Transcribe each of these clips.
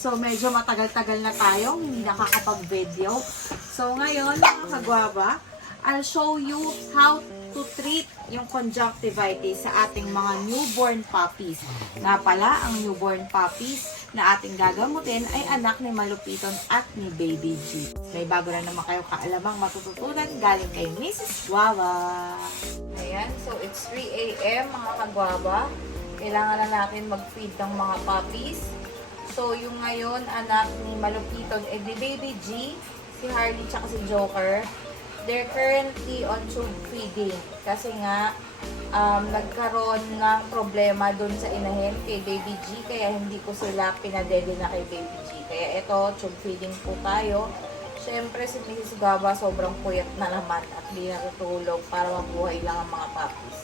So, medyo matagal-tagal na tayong hindi nakakapag-video. So, ngayon, mga kagwaba, I'll show you how to treat yung conjunctivitis sa ating mga newborn puppies. Nga pala, ang newborn puppies na ating gagamutin ay anak ni Malupiton at ni Baby G. May bago na naman kayo kaalamang matututunan galing kay Mrs. Guava. Ayan, so it's 3 AM mga kagwaba. Kailangan na natin mag-feed ng mga puppies. So, yung ngayon, anak ni Malupiton, di Baby G, si Harley, tsaka si Joker, they're currently on tube feeding. Kasi nga, nagkaroon ng problema dun sa inahin kay Baby G, kaya hindi ko sila pinadede na kay Baby G. Kaya ito, tube feeding po tayo. Siyempre, si Mrs. Guava sobrang puyat na naman at di natutulog para mabuhay lang ang mga puppies.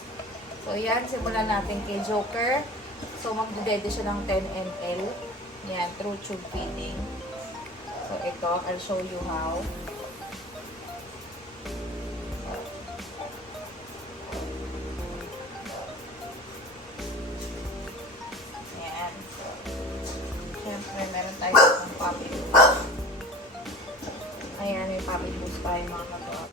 So, yan, simulan natin kay Joker. So, magdedede siya ng 10 ml. Yan, through tube feeding. So, ito, I'll show you how. Yan. Siyempre, meron tayo ng puppy boost. Ayan, may puppy boost tayo mga kagawa.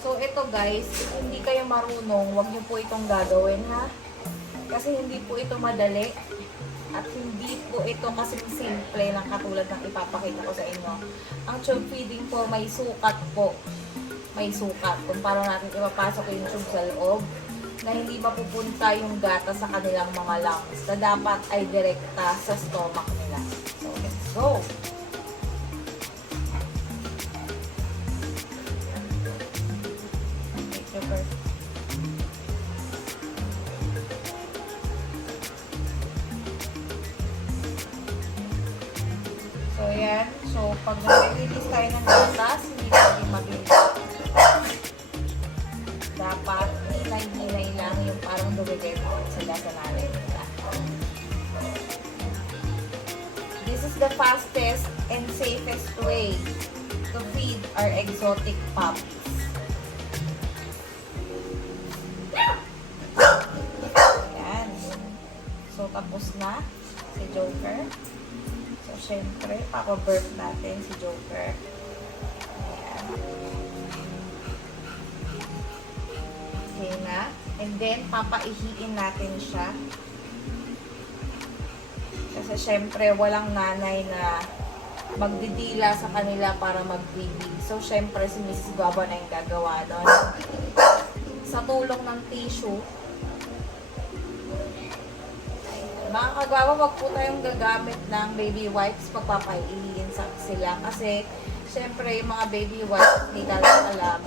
So, ito guys, hindi kayo marunong, huwag niyo po itong gagawin ha. Kasi hindi po ito madali. At hindi po ito kasing simple lang katulad ng ipapakita ko sa inyo. Ang tube feeding po may sukat po. May sukat. Kung paano natin ipapasok yung tube sa loob na hindi mapupunta yung gata sa kanilang mga lungs na dapat ay direkta sa stomach nila. So, let's go! Okay, super. So, yan. So, pag nare-release tayo ng gatas, hindi pwedeng mabilis. Dapat, hinay-hinay lang yung parang dumidit sila sa narin nila. This is the fastest and safest way to feed our exotic puppies. Yan. So, tapos na si Joker. So, syempre, papa-birth natin si Joker. Ayan. Okay na. And then, papaihiin natin siya. Kasi syempre, walang nanay na magdidila sa kanila para mag-baby. So, syempre, si Mrs. Guava na yung gagawa doon. Sa tulong ng tissue, mga kagwawa, wag po tayong gagamit ng baby wipes pag papaihiin sila. Kasi, syempre, yung mga baby wipes, hindi talaga alam,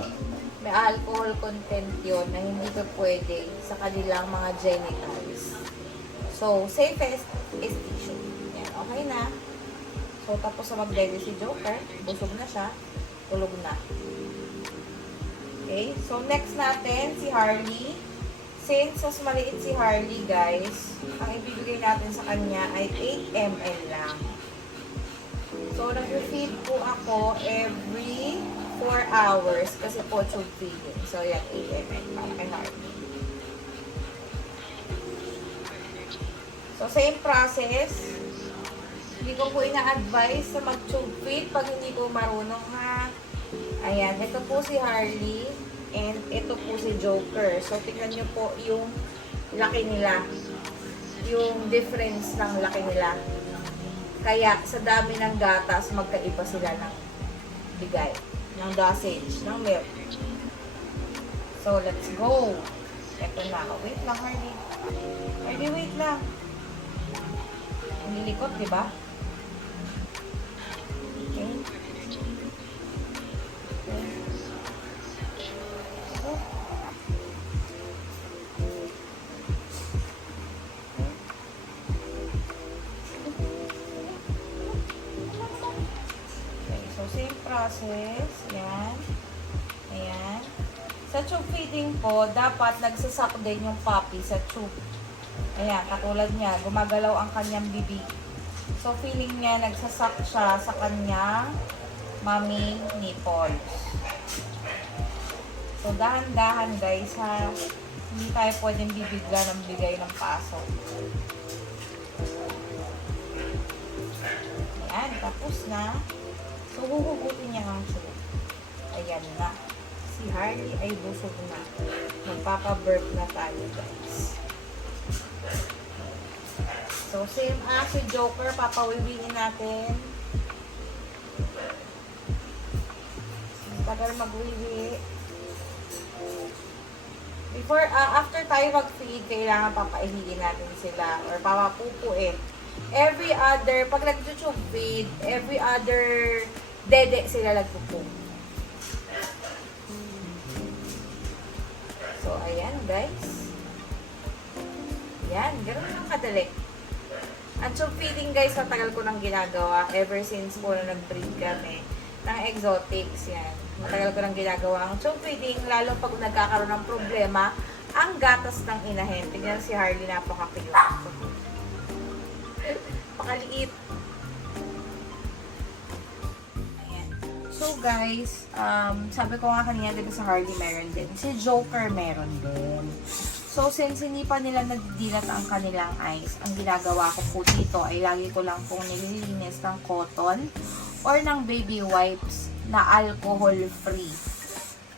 may alcohol content yun na hindi pa pwede sa kanilang mga genitals. So, safest is tissue. Yan, okay na. So, tapos sa mag-ready si Joker, busog na siya, tulog na. Okay, so next natin, si Harley. Since mas maliit si Harley, guys, ang ibibigay natin sa kanya ay 8 ml lang. So, nag-feed po ako every 4 hours kasi po tube feeding. So, yan, 8 ml para kay Harley. So, same process. Hindi ko po ina-advise na mag-tube feed pag hindi po marunong ha. Ayan, ito po si Harley. And ito po si Joker. So, tingnan nyo po yung laki nila. Yung difference ng laki nila. Kaya, sa dami ng gatas, magkaiba sila ng bigay. Ng dosage, ng milk. So, let's go. Ito na. Wait lang, Harley. Harley, wait lang. Nilikot, diba? Okay. Same process. Yan. Sa tube feeding po, dapat nagsasak din yung puppy sa tube. Ayan, katulad niya, gumagalaw ang kanyang bibig. So, feeling niya, nagsasak siya sa kanyang mommy nipples. So, dahan-dahan guys, ha. Hindi tayo pwedeng bibigla ng bigay ng pasok. Ayan, tapos na. So, huhugutin niya ang tube. Ayan na. Si Harley ay busog na. Magpapa-burp na tayo, guys. So, same as si Joker, papawiwingin natin. Tagal magwiwi. After tayo mag-feed, kailangan papaihigin natin sila or papapupuin. Every other, pag nag-tube feed, every other dede sila nagpupo. So, ayan guys. Yan, ganoon lang kadali. Ang tube feeding guys, matagal ko nang ginagawa ever since po na nag-breed kami ng exotics. Yan. Matagal ko nang ginagawa ang tube feeding, lalo pag nagkakaroon ng problema ang gatas ng inahin. Tignan si Harley, napaka-cute. Pakaliit. Ayan. So guys, sabi ko nga kanina dito sa Harley meron din. Si Joker meron din. So, since hindi pa nila nagdidilat ang kanilang eyes, ang ginagawa ko po dito ay lagi ko lang pong nililinis ng cotton or ng baby wipes na alcohol-free.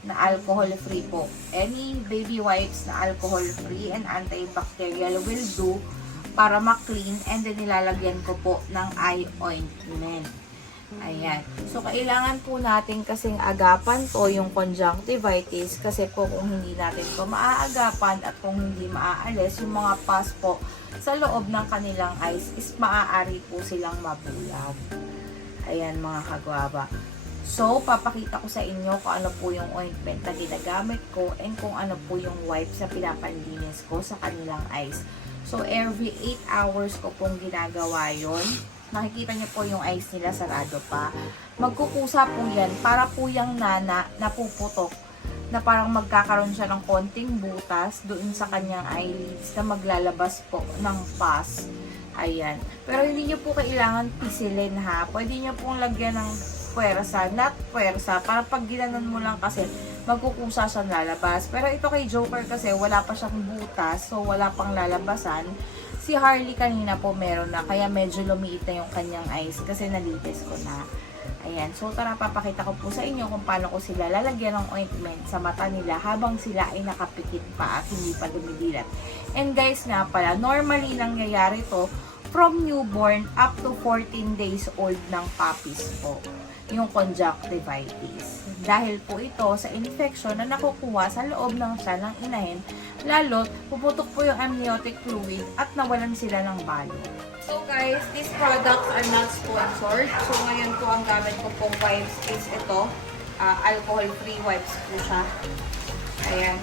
Na alcohol-free po. Any baby wipes na alcohol-free and antibacterial will do para ma-clean, and then nilalagyan ko po ng eye ointment. Ayan. So, kailangan po natin kasing agapan to yung conjunctivitis kasi po kung hindi natin to maaagapan at kung hindi maaalis yung mga pus po sa loob ng kanilang eyes is maaari po silang mabulag. Ayan mga kagwaba. So, papakita ko sa inyo kung ano po yung ointment na ginagamit ko and kung ano po yung wipes na pinapanlinis ko sa kanilang eyes. So, every 8 hours ko pong ginagawa yon. Nakikita niyo po yung eyes nila sarado pa. Magkukusa po yan para po yung nana napuputok na parang magkakaroon siya ng konting butas doon sa kanyang eyelids na maglalabas po ng pus. Ayan. Pero hindi niyo po kailangan pisilin ha. Pwede niyo pong lagyan ng puwersa, not puwersa, para pag ginanon mo lang kasi magkukusa siyang lalabas. Pero ito kay Joker kasi wala pa siyang butas, so wala pang lalabasan. Si Harley kanina po meron na, kaya medyo lumiit na yung kanyang eyes kasi nalitis ko na. Ayan, so tara papakita ko po sa inyo kung paano ko sila lalagyan ng ointment sa mata nila habang sila ay nakapikit pa at hindi pa dumidilat. And guys nga pala, normally nangyayari to from newborn up to 14 days old ng puppies po, yung conjunctivitis. Dahil po ito sa infection na nakukuha sa loob ng tiyan ng inahin, lalo puputok po yung amniotic fluid at nawalan sila ng balo. So guys, these products are not sponsored. So ngayon po ang gamit ko pong wipes is ito. Alcohol-free wipes po siya. Ayan.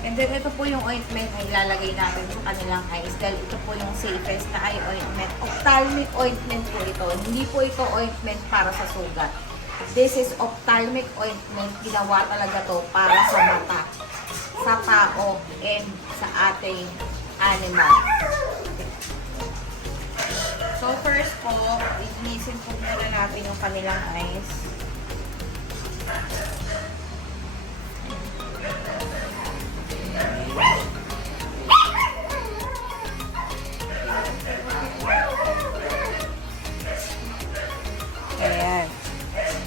And then ito po yung ointment na ilalagay natin sa kanilang eyes. Dahil ito po yung safest na eye ointment. Ophthalmic ointment po ito. Hindi po ito ointment para sa sugat. This is ophthalmic ointment. Ginawa talaga to para sa mata, sa tao, and sa ating animal. So first po, ilinisin po muna natin yung kanilang eyes. Ayan.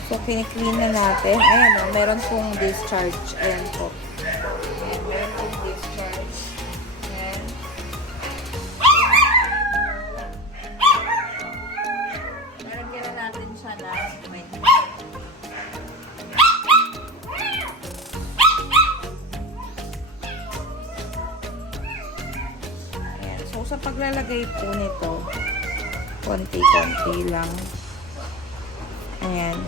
So, kini-clean na natin. Ayan o, meron pong discharge. Ayan po. Ayan, meron pong discharge. Ayan. Nalagyan na natin siya na ointment. Ayan. So, sa paglalagay po nito, konti-konti lang. Ayan.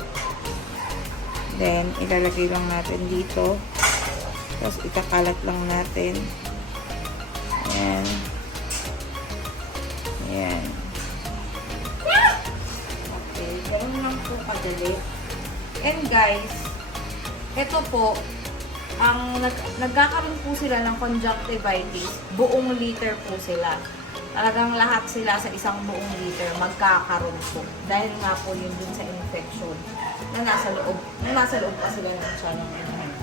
Then, ilalagay lang natin dito. Tapos, ikakalat lang natin. Ayan. Ayan. Okay. Ganun lang po kadali. And guys, ito po, ang nagkakaroon po sila ng conjunctivitis, buong liter po sila. talagang lahat sila sa isang buong liter magkakaroon po. Dahil nga po yun dun sa infection na nasa loob pa sila ng tiyan ng inahin.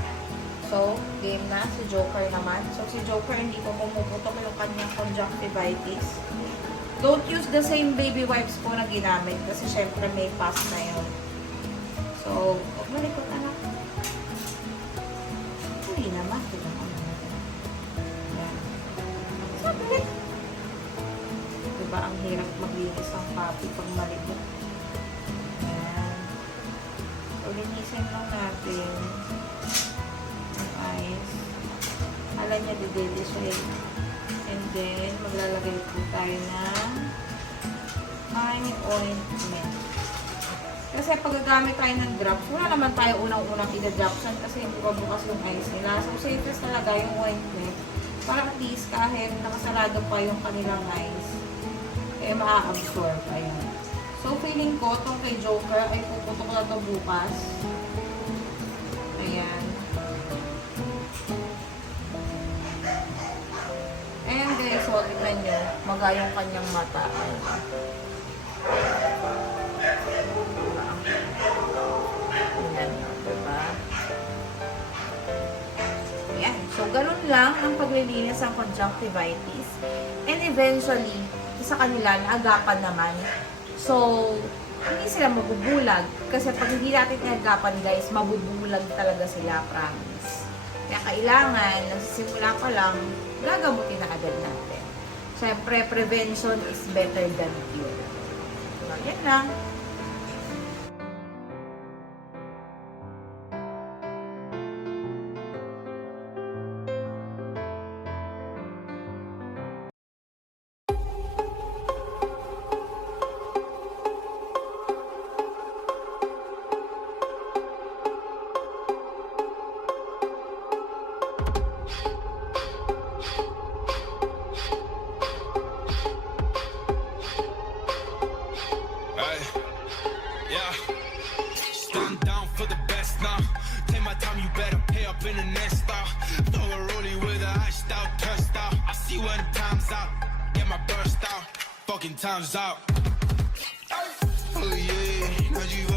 So, game na. Si Joker naman. So, si Joker hindi po pumuputok yung kanyang conjunctivitis. Don't use the same baby wipes po na ginamit kasi syempre may pus na yun. So, huwag malikot anak. Hindi naman. Tignan mo natin. Yan. Sabit. Diba ang hirap maglinis ng puppy pag malikot. Yan. So, linisin lang natin. Alam niya, dideli siya eh. And then, maglalagay po tayo ng eye ointment. Kasi pag gagamit tayo ng drops, wala naman tayo unang-unang ida-dropsan kasi hindi pa bukas yung eyes nila. So, safest talaga yung ointment. Para at least kahit nakasarado pa yung kanilang eyes, eh maa-absorb. Ayan. So, feeling ko, itong kay Joker ay puputok na ito bukas. Ayan. And guys, so, tignan nyo, maga yung kanyang mata. Ayan, diba? Ayan. So, ganun lang ang paglilinis ng conjunctivitis. And eventually, sa kanila, naagapan naman. So, hindi sila mabubulag. Kasi pag hindi natin naagapan, guys, mabubulag talaga sila, promise. Kaya kailangan, nagsisimula pa lang, gagamutin na agad natin. Siyempre, prevention is better than cure. So, yan lang. In the next stop, throw a rollie with a iced out, cussed out. I see when time's out, get my burst out, fucking time's out. Oh yeah, now you